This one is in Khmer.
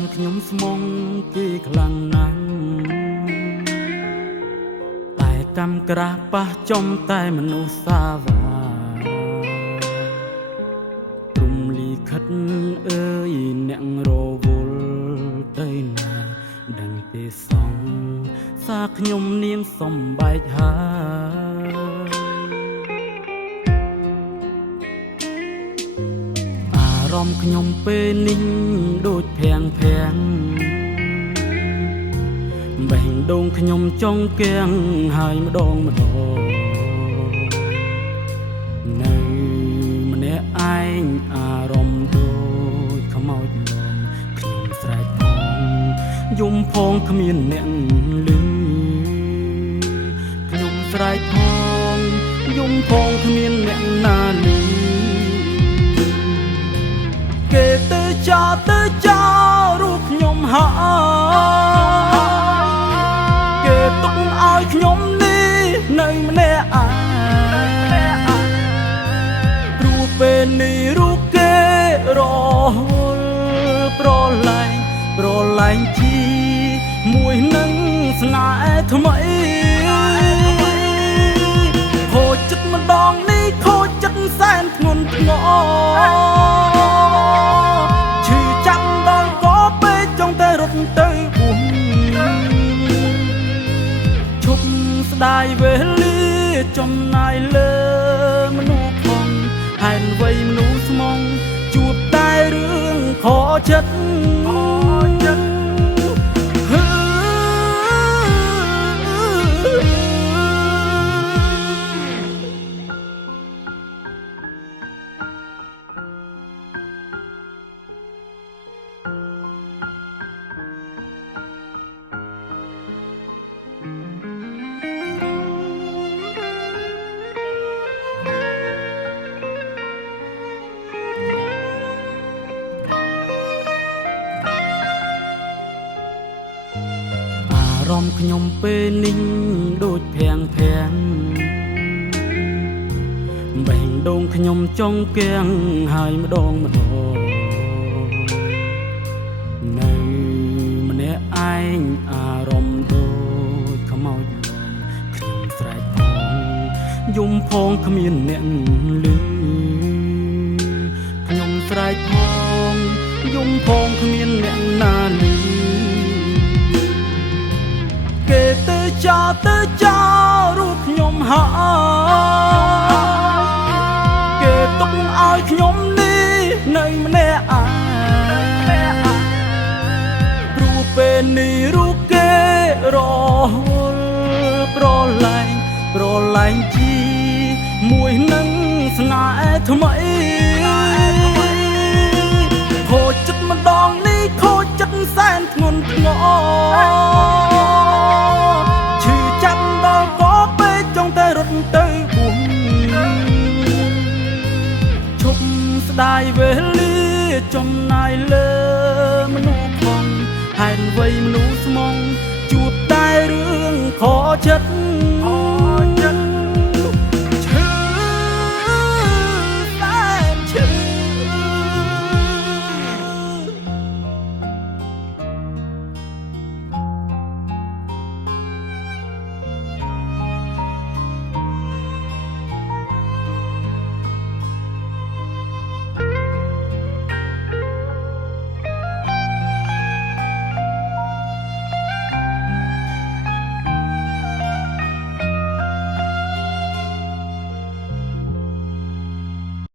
មខ្ញុំស្មងគេខ្លាំងណាស់តែកម្មក្រាស់ប៉ះចំតែមនុស្សសាវាព្រំលីខិតអើយអ្នករវល់ទៅណាដឹងទេសងសាខ្ញុំនាងសំបែកហើយអារម្មណ៍ខ្ញុំពេលនេះដូចភាំងបេះដូងខ្ញុំចង់កៀងហើយម្ដងនៅម្នាក់ឯងអារម្មណ៍ដូចខ្មោចលំខ្ញុំស្រែកផងយំផងគ្មានអ្នកឮខ្ញុំស្រែកផងយំផងគ្មានអ្នកណាឮគេទៅចោលរូបខ្ញុំហើយគេទុកឲ្យខ្ញុំនេះនៅម្នាក់ឯងព្រោះពេលនេះរូបគេរហូតប្រឡែងជាមួយនឹងស្នេហ៍ថ្មីខូចចិត្តម្ដងនេះខូចចិត្តសែនធ្ងន់ធ្ងរឈឺចាប់ដល់ក៏ពេកចង់តែរត់ទៅបួសឈប់ស្ដាយវេលាចំណាយលើមនុស្សផងហេតុអ្វីមនុស្សស្មងជួបតែរឿងខកចិត្តអារម្មណ៍ខ្ញុំពេលនេះដូចភាំងបេះដូងខ្ញុំចង់កៀងហើយម្ដងនៅម្នាក់ឯងអារម្មណ៍ដូចខ្មោចលំខ្ញុំស្រែកផងយំផងគ្មានអ្នកឮខ្ញុំស្រែកផងយំផងគ្មានអ្នកណាឮគេទៅចោលរូបខ្ញុំហើយគេទុកឲ្យខ្ញុំនេះនៅម្នាក់ឯងព្រោះពេលនេះរូបគេរហូតប្រឡែងជាមួយនឹងស្នេហ៍ថ្មីខូចចិត្តម្ដងនេះខូចចិត្តសែនធ្ងន់ធ្ងររត់ទៅបួសឈប់ស្ដាយវេលាចំណាយលើមនុស្សផងហេតុអ្វីមនុស្សស្មងជួបតែរឿងខកចិត្ត